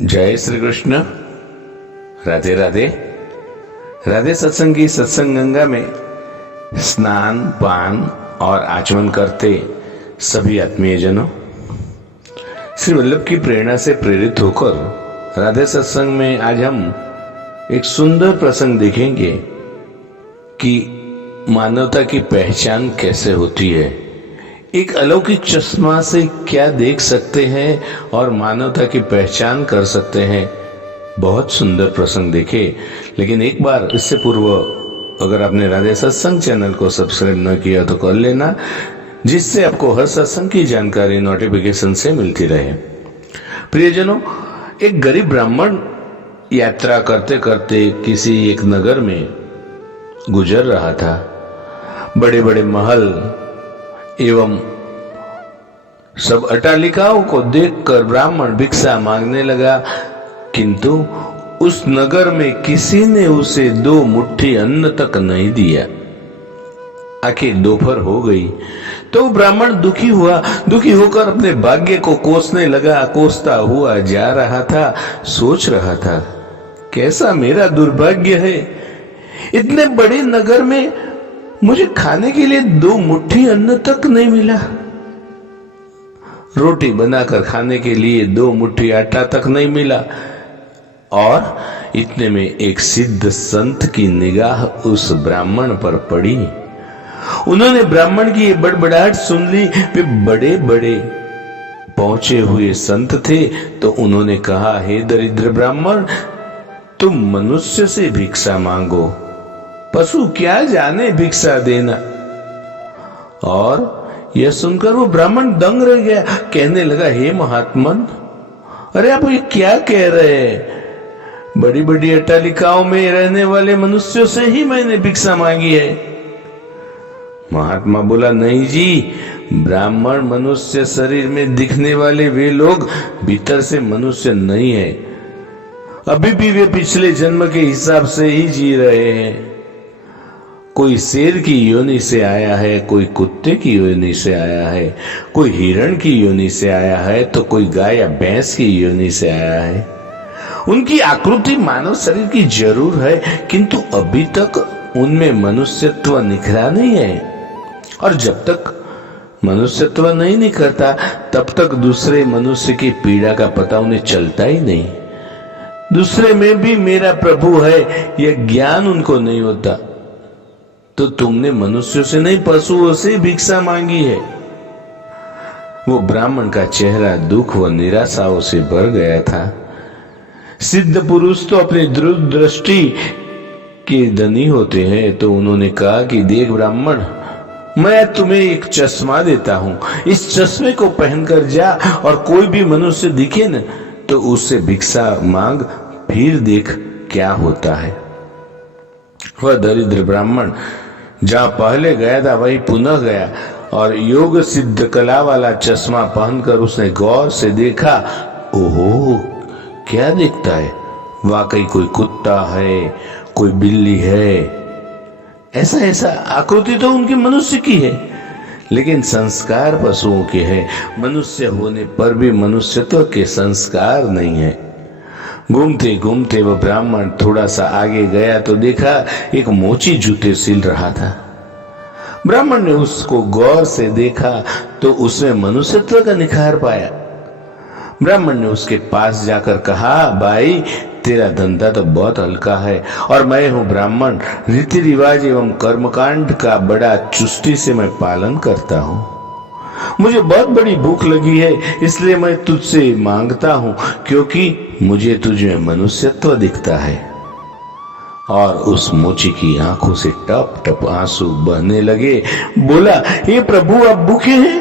जय श्री कृष्ण। राधे राधे। राधे सत्संग की सत्संग गंगा में स्नान पान और आचमन करते सभी आत्मीय जनों, श्री वल्लभ की प्रेरणा से प्रेरित होकर राधे सत्संग में आज हम एक सुंदर प्रसंग देखेंगे कि मानवता की पहचान कैसे होती है। एक अलौकिक चश्मा से क्या देख सकते हैं और मानवता की पहचान कर सकते हैं। बहुत सुंदर प्रसंग देखे। लेकिन एक बार इससे पूर्व अगर आपने राधे सत्संग चैनल को सब्सक्राइब न किया तो कर लेना, जिससे आपको हर सत्संग की जानकारी नोटिफिकेशन से मिलती रहे। प्रियजनों, एक गरीब ब्राह्मण यात्रा करते करते किसी एक नगर में गुजर रहा था। बड़े बड़े महल एवं सब अट्टालिकाओं को देखकर ब्राह्मण भिक्षा मांगने लगा, किंतु उस नगर में किसी ने उसे 2 मुट्ठी अन्न तक नहीं दिया। आखिर दोपहर हो गई तो ब्राह्मण दुखी हुआ। दुखी होकर अपने भाग्य को कोसने लगा। कोसता हुआ जा रहा था, सोच रहा था, कैसा मेरा दुर्भाग्य है, इतने बड़े नगर में मुझे खाने के लिए 2 मुट्ठी अन्न तक नहीं मिला। रोटी बनाकर खाने के लिए 2 मुट्ठी आटा तक नहीं मिला। और इतने में एक सिद्ध संत की निगाह उस ब्राह्मण पर पड़ी। उन्होंने ब्राह्मण की ये बड़बड़ाहट सुन ली। वे बड़े बड़े पहुंचे हुए संत थे, तो उन्होंने कहा, हे दरिद्र ब्राह्मण, तुम मनुष्य से भिक्षा मांगो, पशु क्या जाने भिक्षा देना। और यह सुनकर वो ब्राह्मण दंग रह गया। कहने लगा, हे महात्मन, अरे आप ये क्या कह रहे हैं? बड़ी बड़ी अट्टालिकाओं में रहने वाले मनुष्यों से ही मैंने भिक्षा मांगी है। महात्मा बोला, नहीं जी, ब्राह्मण मनुष्य शरीर में दिखने वाले वे लोग भीतर से मनुष्य नहीं है। अभी भी वे पिछले जन्म के हिसाब से ही जी रहे हैं। कोई शेर की योनि से आया है, कोई कुत्ते की योनि से आया है, कोई हिरण की योनि से आया है, तो कोई गाय या भैंस की योनि से आया है। उनकी आकृति मानव शरीर की जरूर है, किंतु अभी तक उनमें मनुष्यत्व निखरा नहीं है। और जब तक मनुष्यत्व नहीं निखरता, तब तक दूसरे मनुष्य की पीड़ा का पता उन्हें चलता ही नहीं। दूसरे में भी मेरा प्रभु है, यह ज्ञान उनको नहीं होता। तो तुमने मनुष्यों से नहीं, पशुओं से भिक्षा मांगी है। वो ब्राह्मण का चेहरा दुख व निराशाओं से भर गया था। सिद्ध पुरुष तो अपनी दूरदृष्टि के धनी होते हैं। तो उन्होंने कहा कि देख ब्राह्मण, मैं तुम्हें एक चश्मा देता हूं, इस चश्मे को पहनकर जा और कोई भी मनुष्य दिखे न तो उससे भिक्षा मांग, फिर देख क्या होता है। वह दरिद्र ब्राह्मण जहां पहले गया था वही पुनः गया और योग सिद्ध कला वाला चश्मा पहनकर उसने गौर से देखा। ओहो, क्या दिखता है? वाकई कोई कुत्ता है, कोई बिल्ली है। ऐसा आकृति तो उनके मनुष्य की है, लेकिन संस्कार पशुओं के हैं। मनुष्य होने पर भी मनुष्यत्व के संस्कार नहीं है। घूमते घूमते वह ब्राह्मण थोड़ा सा आगे गया तो देखा एक मोची जूते सिल रहा था। ब्राह्मण ने उसको गौर से देखा तो उसमें मनुष्यत्व का निखार पाया। ब्राह्मण ने उसके पास जाकर कहा, भाई, तेरा धंधा तो बहुत हल्का है और मैं हूं ब्राह्मण। रीति रिवाज एवं कर्मकांड का बड़ा चुस्ती से मैं पालन करता हूं। मुझे बहुत बड़ी भूख लगी है, इसलिए मैं तुझसे मांगता हूं, क्योंकि मुझे तुझे मनुष्यत्व दिखता है। और उस मोची की आंखों से टप टप आंसू बहने लगे। बोला, हे प्रभु, आप भूखे हैं?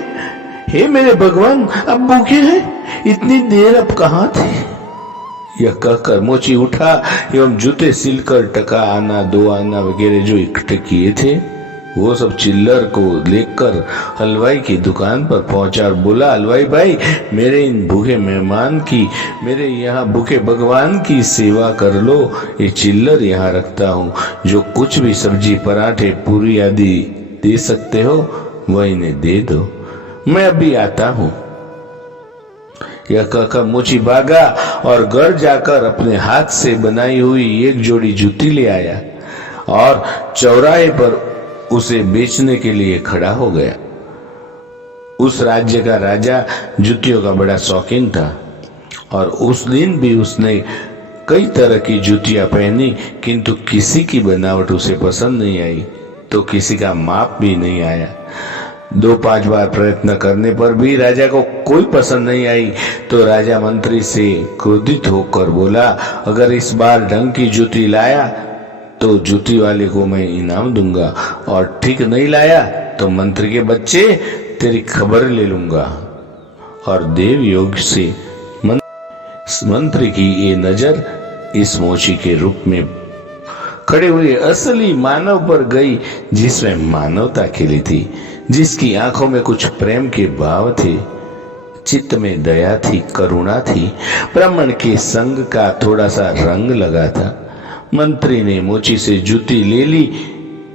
हे मेरे भगवान, आप भूखे हैं? इतनी देर आप कहां थे? यह कहकर मोची उठा एवं जूते सिलकर टका आना, 2 आना वगैरह जो इकट्ठे किए थे, वो सब चिल्लर को लेकर हलवाई की दुकान पर पहुंचा और बोला, हलवाई भाई, मेरे इन भूखे मेहमान की, मेरे यहाँ भूखे भगवान की सेवा कर लो। ये चिल्लर यहाँ रखता हूँ, जो कुछ भी सब्जी, पराठे, पूरी आदि दे सकते हो वह इन्हें दे दो, मैं अभी आता हूँ। यह कहकर मोची भागा और घर जाकर अपने हाथ से बनाई हुई एक जोड़ी जूती ले आया और चौराहे पर उसे बेचने के लिए खड़ा हो गया। उस राज्य का राजा जूतियों का बड़ा शौकीन था और उस दिन भी उसने कई तरह की जूतियां पहनी, किंतु किसी की बनावट उसे पसंद नहीं आई, तो किसी का माप भी नहीं आया। 2-5 बार प्रयत्न करने पर भी राजा को कोई पसंद नहीं आई, तो राजा मंत्री से क्रोधित होकर बोला, अगर इस बार ढंग की जूती लाया तो जूती वाले को मैं इनाम दूंगा, और ठीक नहीं लाया तो मंत्री के बच्चे तेरी खबर ले लूंगा। और देव योग से मंत्री की ये नजर इस मोची के रूप में खड़े हुए असली मानव पर गई, जिसमें मानवता खिली थी, जिसकी आंखों में कुछ प्रेम के भाव थे, चित्त में दया थी, करुणा थी, ब्राह्मण के संग का थोड़ा सा रंग लगा था। मंत्री ने मोची से जूती ले ली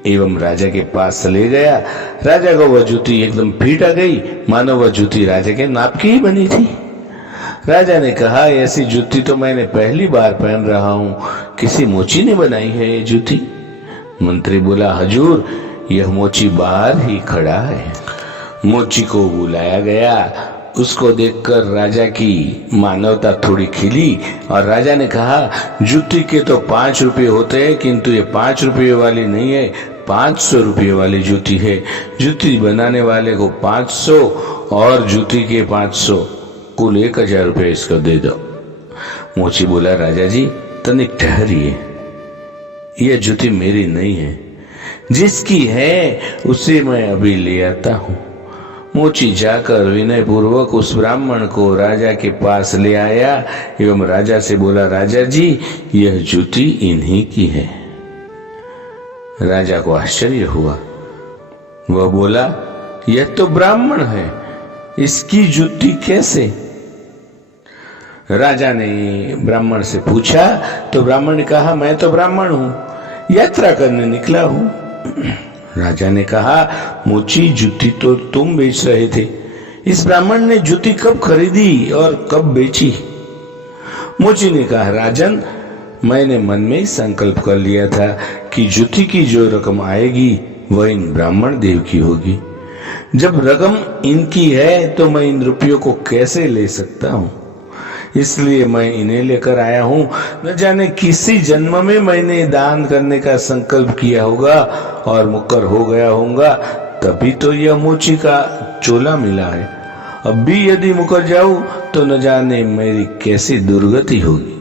एवं राजा के पास ले गया। राजा को वह जूती एकदम फिट आ गई, मानो वह जूती राजा के नाप की ही बनी थी। राजा ने कहा, ऐसी जूती तो मैंने पहली बार पहन रहा हूँ, किसी मोची ने बनाई है ये जूती? मंत्री बोला, हजूर यह मोची बाहर ही खड़ा है। मोची को बुलाया गया। उसको देखकर राजा की मानवता थोड़ी खिली और राजा ने कहा, जूती के तो 5 रुपये होते हैं, किंतु ये 5 रुपये वाली नहीं है, 500 रुपये वाली जूती है। जूती बनाने वाले को 500 और जूती के 500, कुल 1000 रुपये इसको दे दो। मोची बोला, राजा जी तनिक ठहरिए, यह जूती मेरी नहीं है, जिसकी है उसे मैं अभी ले आता हूँ। मोची जाकर विनय पूर्वक उस ब्राह्मण को राजा के पास ले आया एवं राजा से बोला, राजा जी यह जूती इन्हीं की है। राजा को आश्चर्य हुआ। वह बोला, यह तो ब्राह्मण है, इसकी जूती कैसे? राजा ने ब्राह्मण से पूछा तो ब्राह्मण ने कहा, मैं तो ब्राह्मण हूं, यात्रा करने निकला हूं। राजा ने कहा, मोची जूती तो तुम बेच रहे थे, इस ब्राह्मण ने जूती कब खरीदी और कब बेची? मोची ने कहा, राजन मैंने मन में ही संकल्प कर लिया था कि जूती की जो रकम आएगी वह इन ब्राह्मण देव की होगी। जब रकम इनकी है तो मैं इन रुपयों को कैसे ले सकता हूँ, इसलिए मैं इन्हें लेकर आया हूँ। न जाने किसी जन्म में मैंने दान करने का संकल्प किया होगा और मुक्कर हो गया होऊंगा, तभी तो यह मोची का चोला मिला है। अब भी यदि मुकर जाऊं तो न जाने मेरी कैसी दुर्गति होगी।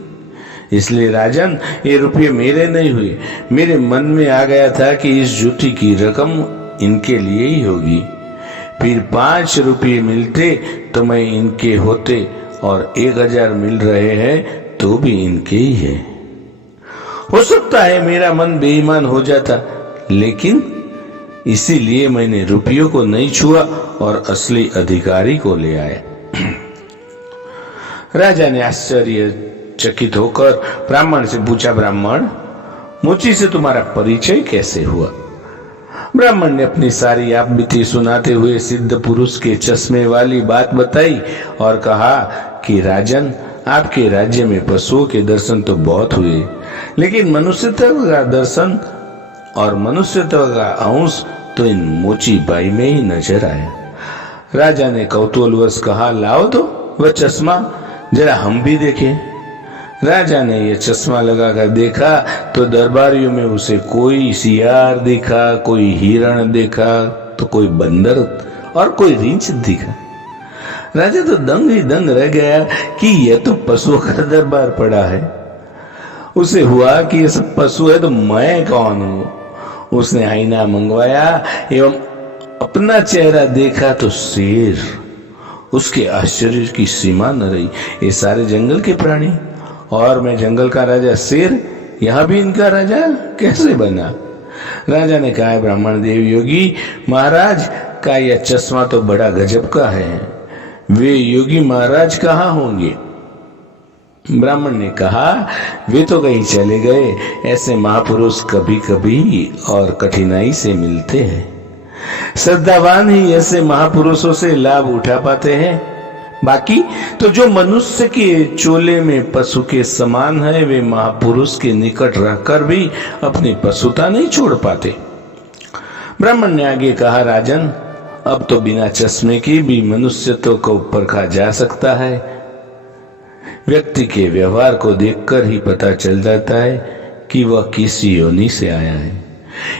इसलिए राजन ये रुपये मेरे नहीं हुए, मेरे मन में आ गया था कि इस जूती की रकम इनके लिए ही होगी। फिर 5 रुपये मिलते तो मैं इनके होते और 1000 मिल रहे हैं तो भी इनके ही है। हो सकता है मेरा मन बेईमान हो जाता, लेकिन इसीलिए मैंने रुपयों को नहीं छुआ और असली अधिकारी को ले आया। राजा ने आश्चर्यचकित होकर ब्राह्मण से पूछा, ब्राह्मण मोची से तुम्हारा परिचय कैसे हुआ? ब्राह्मण ने अपनी सारी आप बीती सुनाते हुए सिद्ध पुरुष के चश्मे वाली बात बताई और कहा कि राजन आपके राज्य में पशुओं के दर्शन तो बहुत हुए, लेकिन मनुष्यत्व का दर्शन और मनुष्यत्व का अंश तो इन मोची बाई में ही नजर आया। राजा ने कौतूहलवश कहा, लाओ तो वह चश्मा जरा हम भी देखें। राजा ने यह चश्मा लगाकर देखा तो दरबारियों में उसे कोई सियार दिखा, कोई हिरण देखा, तो कोई बंदर और कोई रींछ दिखा। राजा तो दंग ही दंग रह गया कि यह तो पशुओं का दरबार पड़ा है। उसे हुआ कि ये सब पशु है तो मैं कौन हूं। उसने आईना मंगवाया एवं अपना चेहरा देखा तो शेर। उसके आश्चर्य की सीमा न रही। ये सारे जंगल के प्राणी और मैं जंगल का राजा शेर, यहां भी इनका राजा कैसे बना? राजा ने कहा, ब्राह्मण देव योगी महाराज का यह चश्मा तो बड़ा गजब का है, वे योगी महाराज कहाँ होंगे? ब्राह्मण ने कहा, वे तो कहीं चले गए, ऐसे महापुरुष कभी कभी और कठिनाई से मिलते हैं। श्रद्धावान ही ऐसे महापुरुषों से लाभ उठा पाते हैं। बाकी तो जो मनुष्य के चोले में पशु के समान है, वे महापुरुष के निकट रहकर भी अपनी पशुता नहीं छोड़ पाते। ब्राह्मण ने आगे कहा, राजन, अब तो बिना चश्मे के भी मनुष्यत्व को परखा जा सकता है। व्यक्ति के व्यवहार को देखकर ही पता चल जाता है कि वह किस योनि से आया है।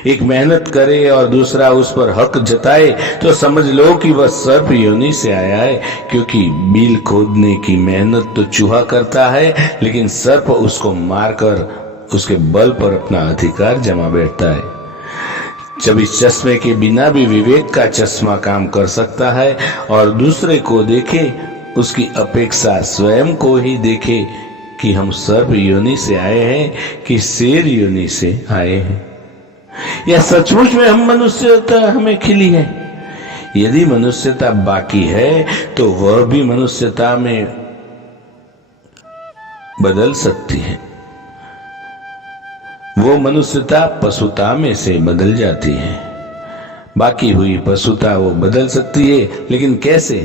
एक मेहनत करे और दूसरा उस पर हक जताए तो समझ लो कि वह सर्प योनि से आया है, क्योंकि बिल खोदने की मेहनत तो चूहा करता है, लेकिन सर्प उसको मारकर उसके बल पर अपना अधिकार जमा बैठता है। जब इस चश्मे के बिना भी विवेक का चश्मा काम कर सकता है और दूसरे को देखे, उसकी अपेक्षा स्वयं को ही देखे कि हम सर्प योनि से आए हैं कि शेर योनि से आए हैं, या सचमुच में हम मनुष्यता हमें खिली है। यदि मनुष्यता बाकी है तो वह भी मनुष्यता में बदल सकती है। वो मनुष्यता पशुता में से बदल जाती है। बाकी हुई पशुता वो बदल सकती है, लेकिन कैसे?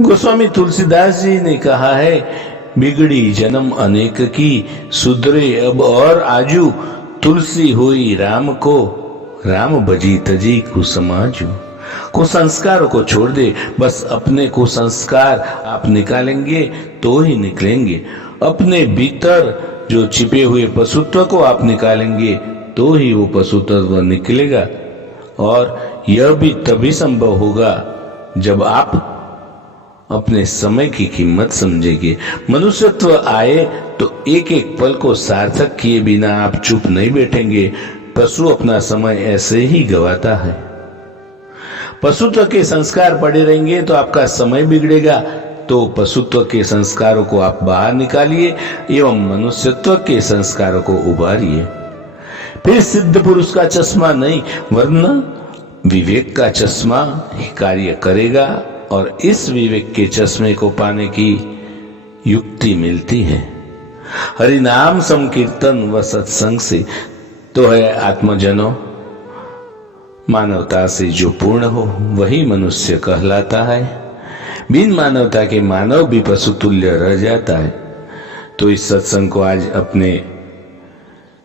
गोस्वामी तुलसीदास जी ने कहा है, बिगड़ी जन्म अनेक की, सुधरे अब और आजू, तुलसी हुई राम को, राम भजी तजी कुसमाजू। कुसंस्कारों को छोड़ दे, बस अपने कुसंस्कार आप निकालेंगे तो ही निकलेंगे। अपने भीतर जो छिपे हुए पशुत्व को आप निकालेंगे तो ही वो पशुत्व निकलेगा, और यह भी तभी संभव होगा जब आप अपने समय की कीमत समझेंगे। मनुष्यत्व आए तो एक एक पल को सार्थक किए बिना आप चुप नहीं बैठेंगे। पशु अपना समय ऐसे ही गवाता है। पशुत्व के संस्कार पड़े रहेंगे तो आपका समय बिगड़ेगा। तो पशुत्व के संस्कारों को आप बाहर निकालिए एवं मनुष्यत्व के संस्कारों को उभारिए। फिर सिद्ध पुरुष का चश्मा नहीं, वरना विवेक का चश्मा ही कार्य करेगा, और इस विवेक के चश्मे को पाने की युक्ति मिलती है हरि नाम संकीर्तन व सत्संग से। तो है आत्मजनों, मानवता से जो पूर्ण हो वही मनुष्य कहलाता है। बिन मानवता के मानव भी पशु तुल्य रह जाता है। तो इस सत्संग को आज अपने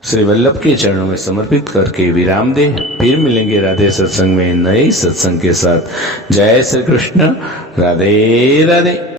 श्री वल्लभ के चरणों में समर्पित करके विराम दे। फिर मिलेंगे राधे सत्संग में नए सत्संग के साथ। जय श्री कृष्ण, राधे राधे।